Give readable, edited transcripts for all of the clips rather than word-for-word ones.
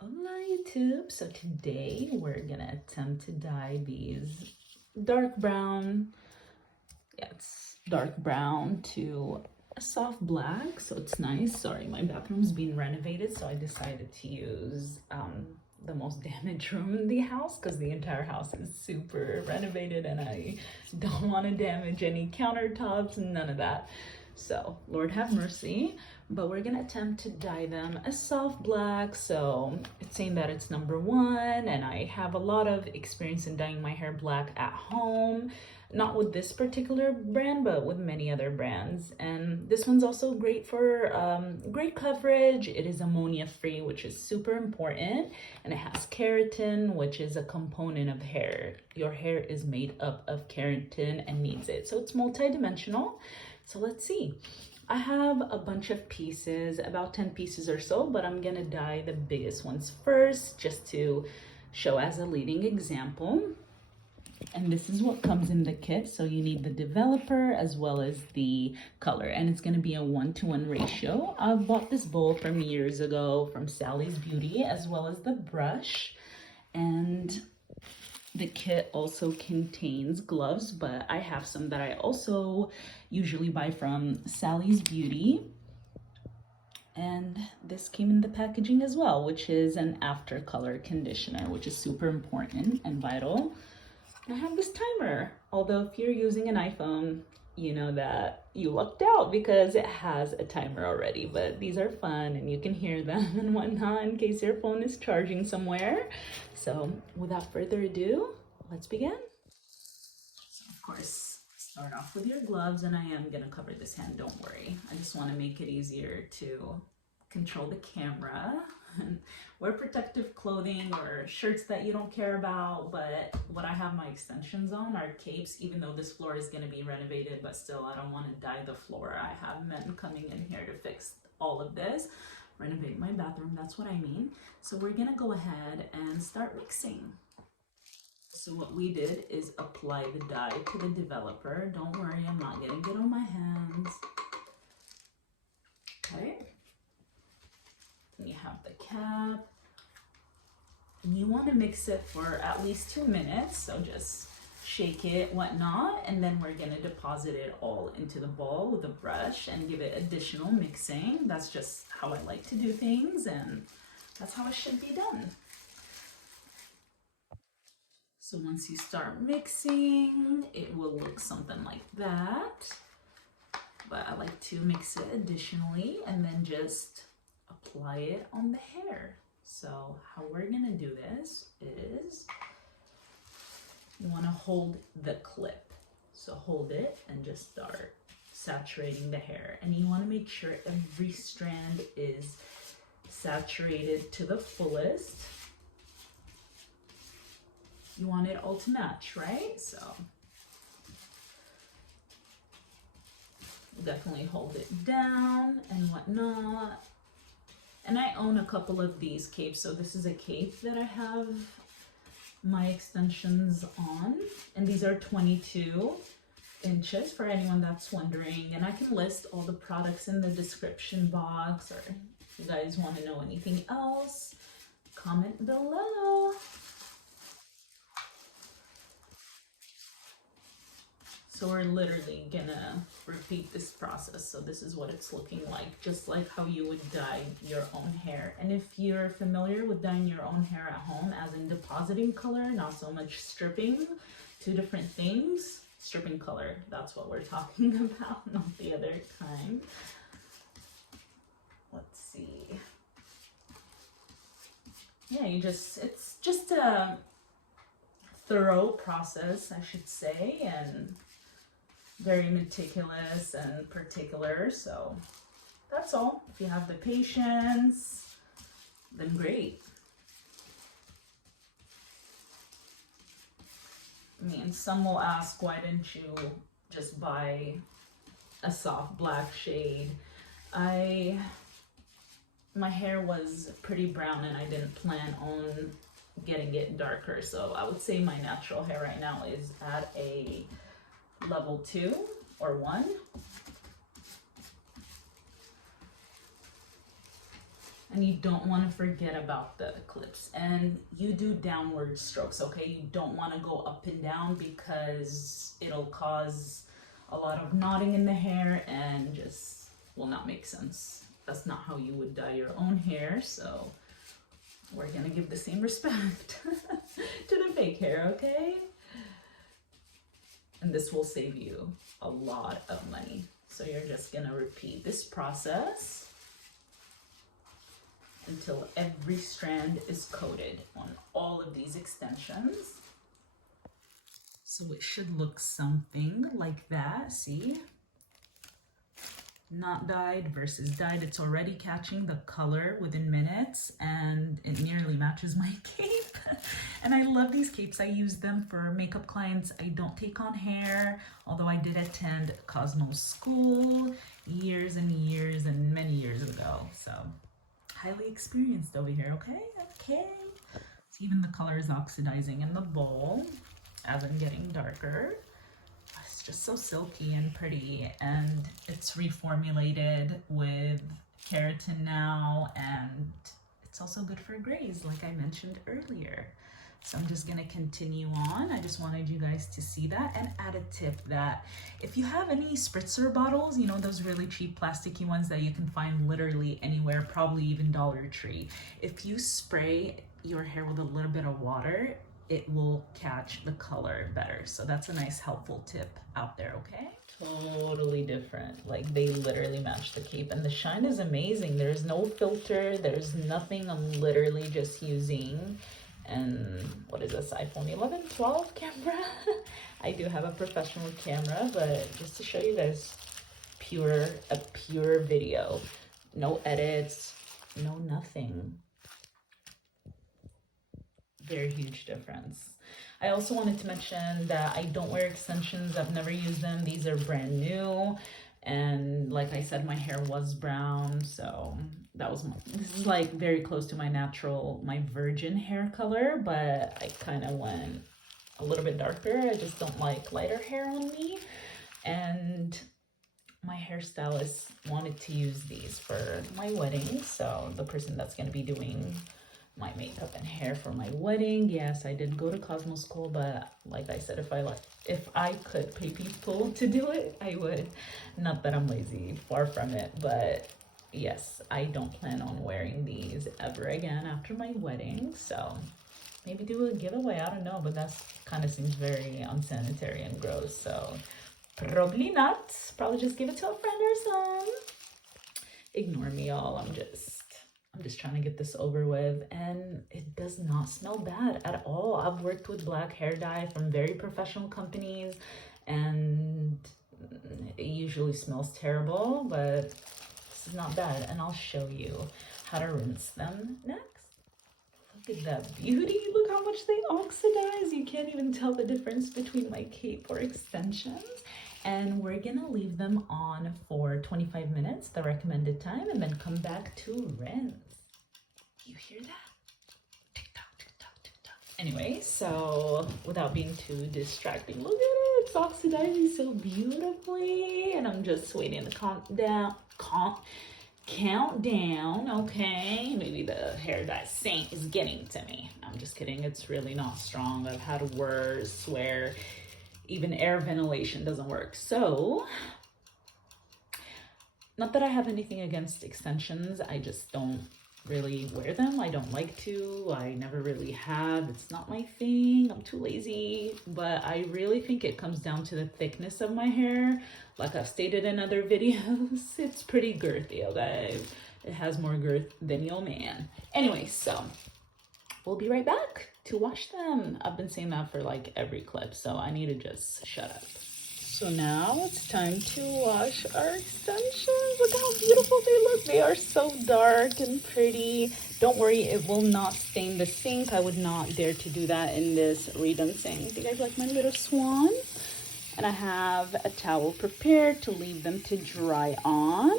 Hola YouTube. So today we're gonna attempt to dye these dark brown, yeah, it's dark brown to a soft black, so it's nice. Sorry, my bathroom's being renovated, so I decided to use the most damaged room in the house because the entire house is super renovated and I don't want to damage any countertops and none of that. So Lord have mercy. But we're gonna attempt to dye them a soft black. So it's saying that it's #1, and I have a lot of experience in dyeing my hair black at home. Not with this particular brand, but with many other brands. And this one's also great for great coverage. It is ammonia free, which is super important. And it has keratin, which is a component of hair. Your hair is made up of keratin and needs it. So it's multidimensional. So let's see. I have a bunch of pieces, about 10 pieces or so, but I'm gonna dye the biggest ones first just to show as a leading example. And this is what comes in the kit. So you need the developer as well as the color, and it's gonna be a 1-to-1 ratio. I bought this bowl from years ago from Sally's Beauty, as well as the brush. And the kit also contains gloves, but I have some that I also usually buy from Sally's Beauty. And this came in the packaging as well, which is an after color conditioner, which is super important and vital. And I have this timer, although if you're using an iPhone, you know that you lucked out because it has a timer already. But these are fun and you can hear them and whatnot in case your phone is charging somewhere. So without further ado, let's begin. So of course, start off with your gloves, and I am gonna cover this hand, don't worry. I just wanna make it easier to control the camera. Wear protective clothing or shirts that you don't care about, but what I have my extensions on are capes, even though this floor is going to be renovated, but still I don't want to dye the floor. I have men coming in here to fix all of this, renovate my bathroom, that's what I mean. So we're going to go ahead and start mixing. So what we did is apply the dye to the developer. Don't worry, I'm not getting it on my hands. Okay. Then you have the cap. And you want to mix it for at least 2 minutes, so just shake it, whatnot, and then we're going to deposit it all into the bowl with a brush and give it additional mixing. That's just how I like to do things, and that's how it should be done. So once you start mixing, it will look something like that. But I like to mix it additionally and then just apply it on the hair. So how we're gonna do this is you wanna hold the clip. So hold it and just start saturating the hair. And you wanna make sure every strand is saturated to the fullest. You want it all to match, right? So definitely hold it down and whatnot. And I own a couple of these capes. So this is a cape that I have my extensions on, and these are 22 inches for anyone that's wondering. And I can list all the products in the description box, or if you guys want to know anything else, comment below. So we're literally gonna repeat this process. So this is what it's looking like, just like how you would dye your own hair. And if you're familiar with dyeing your own hair at home, as in depositing color, not so much stripping, two different things. Stripping color, that's what we're talking about, not the other kind. Let's see. Yeah, it's just a thorough process, I should say, and very meticulous and particular. So that's all. If you have the patience, then great. I mean, some will ask, why didn't you just buy a soft black shade? My hair was pretty brown and I didn't plan on getting it darker. So I would say my natural hair right now is at a level 2 or 1. And you don't want to forget about the clips. And you do downward strokes, okay? You don't want to go up and down because it'll cause a lot of knotting in the hair and just will not make sense. That's not how you would dye your own hair, so we're gonna give the same respect to the fake hair, okay? And this will save you a lot of money. So you're just gonna repeat this process until every strand is coated on all of these extensions. So it should look something like that, see? Not dyed versus dyed. It's already catching the color within minutes and it nearly matches my cape. And I love these capes. I use them for makeup clients. I don't take on hair, although I did attend Cosmo School years and years and many years ago. So highly experienced over here, okay? Okay. So even the color is oxidizing in the bowl as I'm getting darker. It's just so silky and pretty, and it's reformulated with keratin now, and it's also good for grays like I mentioned earlier. So I'm just gonna continue on. I just wanted you guys to see that and add a tip that if you have any spritzer bottles, you know, those really cheap plasticky ones that you can find literally anywhere, probably even Dollar Tree, if you spray your hair with a little bit of water, it will catch the color better. So that's a nice helpful tip out there, okay? Totally different. Like they literally match the cape and the shine is amazing. There's no filter, there's nothing. I'm literally just using, and what is this, iPhone 11, 12 camera? I do have a professional camera, but just to show you guys a pure video. No edits, no nothing. Very huge difference. I also wanted to mention that I don't wear extensions. I've never used them. These are brand new. And like I said, my hair was brown. So that was this is like very close to my natural, my virgin hair color, but I kind of went a little bit darker. I just don't like lighter hair on me. And my hairstylist wanted to use these for my wedding. So the person that's going to be doing my makeup and hair for my wedding, yes, I did go to Cosmo School, but like I said, if I could pay people to do it, I would. Not that I'm lazy, far from it, but yes, I don't plan on wearing these ever again after my wedding. So maybe do a giveaway, I don't know, but that kind of seems very unsanitary and gross, so probably not. Probably just give it to a friend or some. Ignore me, y'all. I'm just trying to get this over with, and it does not smell bad at all. I've worked with black hair dye from very professional companies, and it usually smells terrible, but this is not bad, and I'll show you how to rinse them next. Look at that beauty. Look how much they oxidize. You can't even tell the difference between my cape or extensions. And we're gonna leave them on for 25 minutes, the recommended time, and then come back to rinse. You hear that? Tick tock, tick tock, tick tock. Anyway, so without being too distracting, look at it, it's oxidizing so beautifully, and I'm just waiting to count down, okay? Maybe the hair dye saint is getting to me. I'm just kidding, it's really not strong. I've had worse where even air ventilation doesn't work. So, not that I have anything against extensions, I just don't really wear them. I don't like to. I never really have. It's not my thing. I'm too lazy. But I really think it comes down to the thickness of my hair. Like I've stated in other videos, it's pretty girthy, okay? It has more girth than your man. Anyway, so we'll be right back to wash them. I've been saying that for like every clip, so I need to just shut up. So now it's time to wash our extensions. Look how beautiful they look. They are so dark and pretty. Don't worry, it will not stain the sink. I would not dare to do that in this redone sink. Do you guys like my little swan? And I have a towel prepared to leave them to dry on.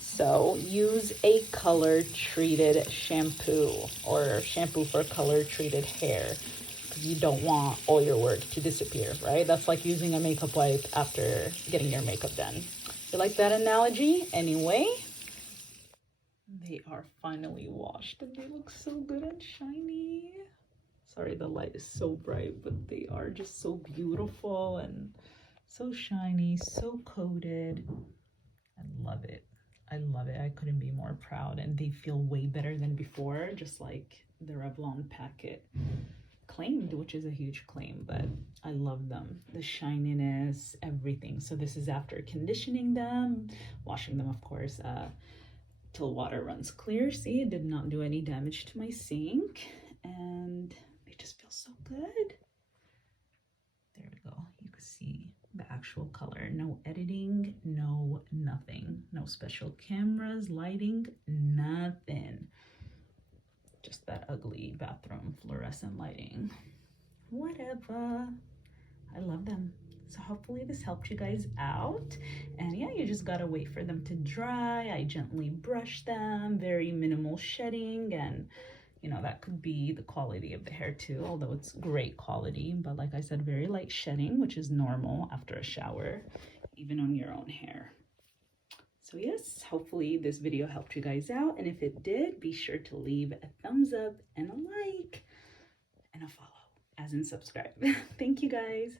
So use a color treated shampoo or shampoo for color treated hair. You don't want all your work to disappear, right? That's like using a makeup wipe after getting your makeup done. You like that analogy? Anyway, They are finally washed and they look so good and shiny. Sorry, the light is so bright, but they are just so beautiful and so shiny, so coated. I love it. I love it. I couldn't be more proud, and they feel way better than before, just like the Revlon packet claimed, which is a huge claim, but I love them. The shininess, everything. So this is after conditioning them, washing them, of course, till water runs clear. See, it did not do any damage to my sink, and they just feel so good. There we go. You can see the actual color. No editing, no nothing. No special cameras, lighting, nothing. Just that ugly bathroom fluorescent lighting. Whatever. I love them. So hopefully this helped you guys out. And yeah, you just gotta wait for them to dry. I gently brush them, very minimal shedding, and you know, that could be the quality of the hair too, although it's great quality. But like I said, very light shedding, which is normal after a shower, even on your own hair. So yes, hopefully this video helped you guys out. And if it did, be sure to leave a thumbs up and a like and a follow, as in subscribe. Thank you guys.